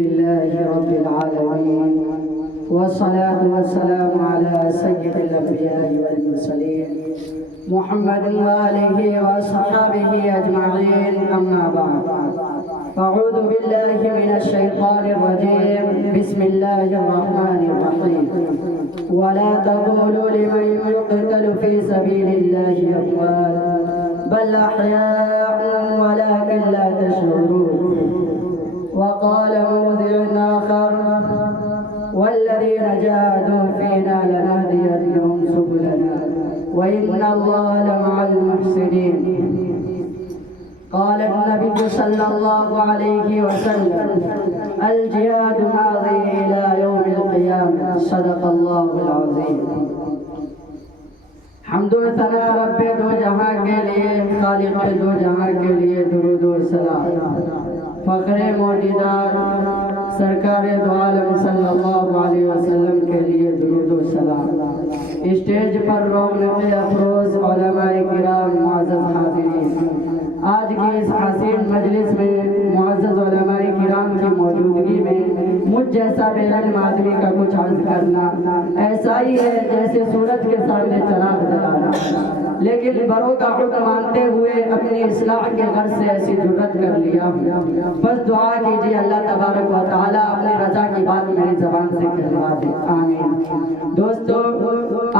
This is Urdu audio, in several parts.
لله رب العالمين والصلاة والسلام على سيد الأنبياء والمرسلين محمد وآله وصحبه أجمعين، أما بعد. أعوذ بالله من الشيطان الرجيم. بسم الله الرحمن الرحيم. ولا تقولوا لمن يقتل في سبيل الله أموات بل أحياء ولكن لا تشعرون. وقال موضع آخر: والذين جاهدوا فينا لنهدينهم سبلنا وإن الله لمع المحسنين. قال النبي صلى الله عليه وسلم: الجهاد ماضي إلى يوم القيامة. صدق الله العظيم. حمد و ثنا رب دو جہاں کے لیے، خالق دو جہاں کے لیے درود و سلام. فخر موجودات سرکار دو عالم صلی اللہ علیہ وسلم کے لیے درود و سلام. اسٹیج پر رونق افروز علماء کرام، معزز حاضرین، آج کی اس حسین مجلس میں معزز علماء کرام کی موجودگی میں مجھ جیسا بے علم آدمی کا کچھ عرض کرنا ایسا ہی ہے جیسے سورج کے سامنے چراغ جلانا. لیکن بڑوں کا حکم مانتے ہوئے اپنی اصلاح کے غرض سے ایسی جرأت کر لیا. بس دعا کیجیے اللہ تبارک و تعالیٰ اپنی رضا کی بات میری زبان سے کہلوا دے. آمین. دوستو،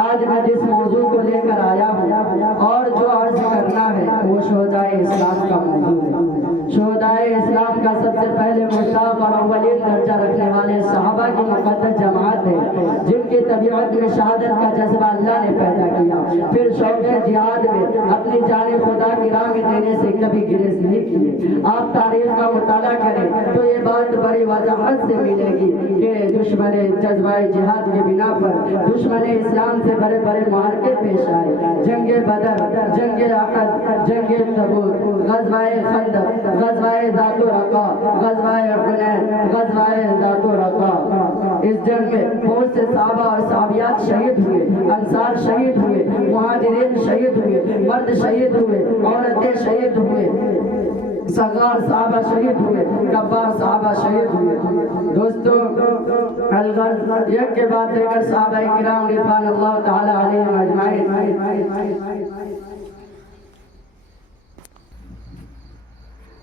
آج میں جس موضوع کو لے کر آیا ہوں اور جو عرض کرنا ہے وہ شہدائے اسلام کا موضوع ہے. شہدائے اسلام کا سب سے پہلے مشتاق اور اولین درجہ رکھنے والے صحابہ کی مقدس جماعت ہے جن کی طبیعت میں شہادت کا جذبہ اللہ نے پیدا کیا. پھر شوق جہاد میں اپنی جان خدا کی راہ میں دینے سے کبھی گریز نہیں کیے. آپ تاریخ کا مطالعہ کریں تو یہ بات بڑی وضاحت سے ملے گی کہ دشمن جذبہ جہاد کے بنا پر دشمن اسلام سے بڑے بڑے معرکے پیش آئے. جنگ بدر، جنگ احد، جنگ تبوک، غزوہ خندق، غزوہ ذات الرقا، غزوہ حنین، غزوہ ذات الرقا. اس جنگ میں بہت سے صحابہ اور صحابیات شہید ہوئے، انصار شہید ہوئے، مہاجرین شہید ہوئے، مرد شہید ہوئے، عورتیں شہید ہوئے، صغار صحابہ شہید ہوئے، کبار صحابہ شہید ہوئے. دوستو، الغرض یک کے بعد دیگر صحابہ کرام رضوان اللہ تعالی علیہم اجمعین.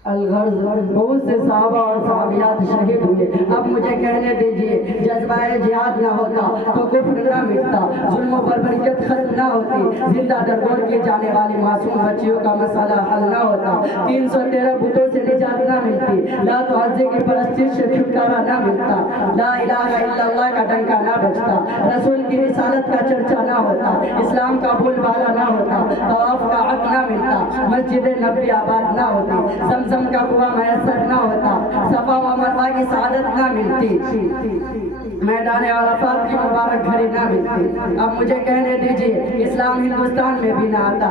الغرض بہت سے صحابہ اور صحابیات شہید ہوئے. اب مجھے کہنے دیجئے، جذبہ جہاد نہ ہوتا تو کفر نہ مٹتا، ظلم و بربریت ختم نہ ہوتی، زندہ درگور کی جانے والی معصوم بچیوں کا مسئلہ حل نہ ہوتا، 313 بتوں سے نجات نہ ملتی، لا تعزی کی پرستش سے چھٹکارا نہ ملتا، لا الہ الا اللہ کا ڈنکا نہ بجتا، رسول کی رسالت کا چرچا نہ ہوتا، اسلام کا بول بالا نہ ہوتا، طواف کا حق نہ ملتا، مسجد نبی آباد نہ ہوتی، زمزم کا کنواں میسر نہ ہوتا، صفا و مروہ کی سعادت نہ ملتی، میدان عرفات کی مبارک گھڑی نہ ملتی. اب مجھے کہنے دیجئے، اسلام ہندوستان میں بھی نہ آتا.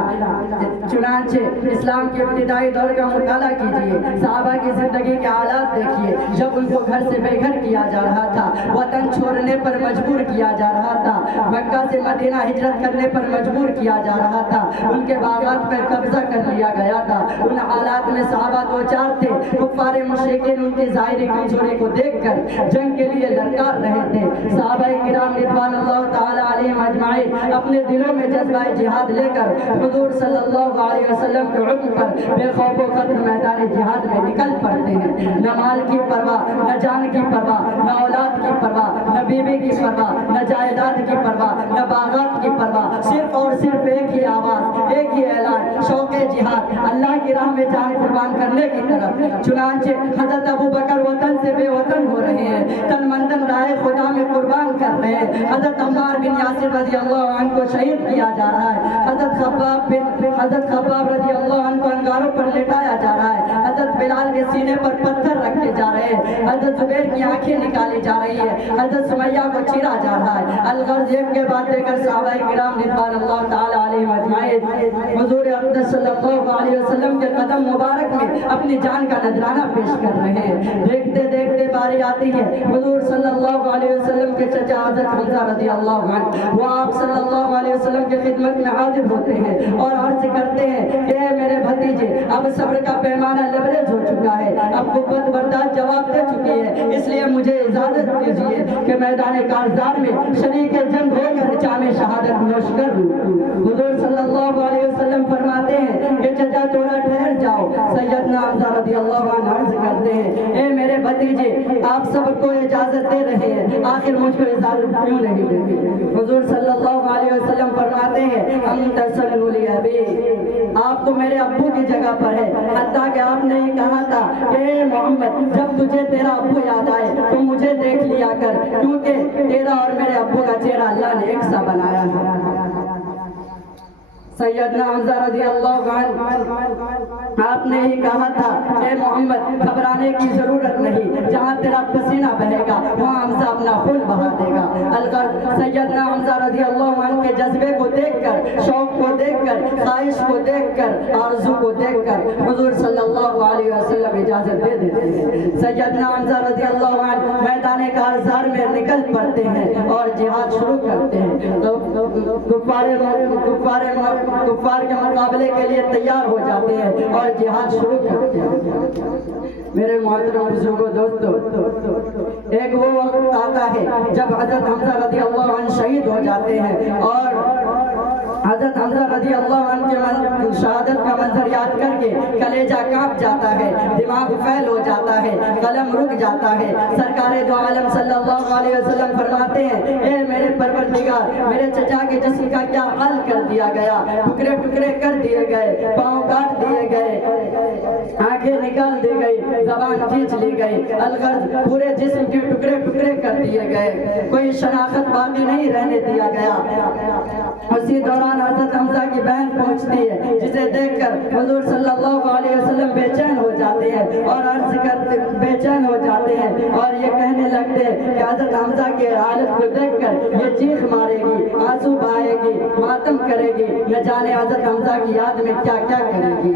چنانچہ اسلام کے ابتدائی دور کا مطالعہ کیجئے، صحابہ کی زندگی کے حالات دیکھیے. جب ان کو گھر سے بے گھر کیا جا رہا تھا، وطن چھوڑنے پر مجبور کیا جا رہا تھا، مکہ سے مدینہ ہجرت کرنے پر مجبور کیا جا رہا تھا، ان کے باغات پر قبضہ کر لیا گیا تھا. ان حالات میں صحابہ دو چار تھے. کفار مشرکین ان کی ظاہری کمزوری کو دیکھ کر جنگ کے لیے للکار رہے تھے. صحابہ کرام رضوان اللہ تعالی علیہم اجمعین اپنے دلوں میں جذبہ جہاد لے کر حضور صلی اللہ علیہ وسلم کے حکم پر بے خوف و خطر میدان جہاد میں نکل پڑتے ہیں. نہ مال کی پرواہ، نہ جان کی پرواہ، نہ اولاد کی پرواہ، نہ بیوی کی پرواہ، نہ جائیداد کی پرواہ، نہ باغات کی پرواہ. صرف اور صرف ایک ہی آواز، ایک ہی اعلان، شوق جہاد، اللہ کی راہ میں جان قربان کرنے کی طرف. چنانچہ حضرت ابو بکر وطن سے بے وطن ہو رہے ہیں، تن مندن رائے خدا میں قربان کر رہے ہیں. حضرت عمار بن یاسر رضی اللہ عنہ کو شہید کیا جا رہا ہے. حضرت خباب رضی اللہ عنہ کو انگاروں پر لٹایا جا رہا ہے. حضرت بلال کے سینے پر پتھر رکھے جا رہے ہیں. حضرت زبیر کی آنکھیں نکالی جا رہی ہے. حضرت سمیہ کو چیرا جا رہا ہے. الغرض ایک کے بعد دے کر صحابہ کرام رضوان اللہ تعالی علیہم اجمعین حضور اقدس صلی اللہ علیہ وسلم کے قدم مبارک میں اپنی جان کا نذرانہ پیش کر رہے ہیں. دیکھتے دیکھتے باری آتی ہے حضور صلی اللہ علیہ وسلم کے چچا حضرت حمزہ رضی اللہ عنہ، وہ آپ صلی اللہ علیہ وسلم کی خدمت میں حاضر ہوتے ہیں اور عرض کرتے ہیں کہ اے میرے بھتیجے، اب صبر کا پیمانہ لبریز ہو چکا ہے، اب قوت برداشت جواب دے چکی ہے، اس لیے مجھے اجازت دیجیے کہ میدان کارزار میں شریک جنگ ہو کر جام شہادت نوش کر لوں۔ حضور صلی اللہ علیہ وسلم فرماتے ہیں کہ چچا تھوڑا ٹھہر جاؤ۔ سیدنا حمزہ رضی اللہ عنہ عرض کرتے ہیں اے میرے بھتیجے آپ سب کو اجازت دے رہے ہیں، آخر مجھ کو اجازت کیوں نہیں دیں؟ حضور صلی اللہ علیہ وسلم فرماتے ہیں انتصلوا لأبی، آپ تو میرے ابو کی جگہ پر ہے، حتیٰ کہ آپ نے یہ کہا تھا کہ اے محمد جب تجھے تیرا ابو یاد آئے تو مجھے دیکھ لیا کر، کیونکہ تیرا اور میرے ابو کا چہرہ اللہ نے ایک سا بنایا ہے۔ سیدنا حمزہ رضی اللہ عنہ آپ نے ہی کہا تھا اے محمد گھبرانے کی ضرورت نہیں، جہاں تیرا پسینہ بہے گا وہاں حمزہ اپنا خون بہا دے گا۔ الغرض سیدنا حمزہ رضی اللہ عنہ کے جذبے کو دیکھ کر، شوق کو دیکھ کر، خواہش کو دیکھ کر، آرزو کو دیکھ کر حضور صلی اللہ علیہ وسلم اجازت دے دیتے ہیں۔ سیدنا حمزہ رضی اللہ عنہ میدان کارزار میں نکل پڑتے ہیں اور جہاد شروع کرتے ہیں۔ کفار کے مقابلے کے لیے تیار ہو جاتے ہیں اور جہاد شروع کرتے ہیں۔ میرے محترم بزرگوں دوستو، ایک وہ وقت آتا ہے جب حضرت حمزہ رضی اللہ عنہ شہید ہو جاتے ہیں اور حضرت حمزہ رضی اللہ عنہ کے شہادت کا منظر یاد کر کے کلیجہ کانپ جاتا ہے، دماغ فیل ہو جاتا ہے، قلم رک جاتا ہے۔ سرکار دو عالم صلی اللہ علیہ وسلم فرماتے ہیں اے میرے پروردگار، میرے چچا کے جسم کا کیا حال کر دیا گیا، ٹکڑے ٹکڑے کر دیے گئے، پاؤں کاٹ دیے گئے، آنکھیں نکال دی گئی، زبان کھینچ لی گئی، الغرض پورے جسم کے ٹکڑے ٹکڑے کر دیے گئے، کوئی شناخت باقی نہیں رہنے دیا گیا۔ اسی دوران حضرت حمزہ کی بہن پہنچتی ہے جسے دیکھ کر حضور صلی اللہ علیہ وسلم بے چین ہو جاتے ہیں اور عرض کرتے بے چین ہو جاتے ہیں اور یہ کہنے لگتے ہیں کہ حضرت حمزہ کی حالت کو دیکھ کر یہ چیخ مارے گی، آنسو بہائے گی، ماتم کرے گی، نہ جانے حضرت حمزہ کی یاد میں کیا کیا کرے گی۔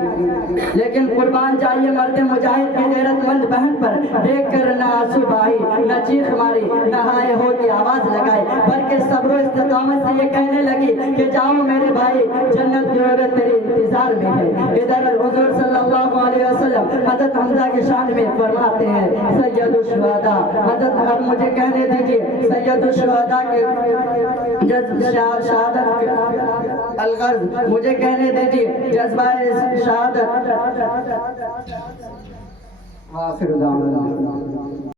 لیکن قربان جائیے مرد مجاہد کی غیرت مند بہن پر دیکھ کر نہ آنسو بہائی، نہ چیخ ماری، نہ ہائے ہو کی آواز لگائی، بلکہ صبر و استقامت سے یہ کہنے لگی کہ جاؤ میرے بھائی، جنت جو ہے تیری انتظار میں ہے۔ ادھر حضور صلی اللہ علیہ وسلم حضرت حمزہ کے شان میں فرماتے ہیں سید الشہداء، حضرت اب مجھے کہنے دیجئے سید الشہداء کے شہادت الغرض مجھے کہنے دیجئے جذبہ شہادت آخر دعوانا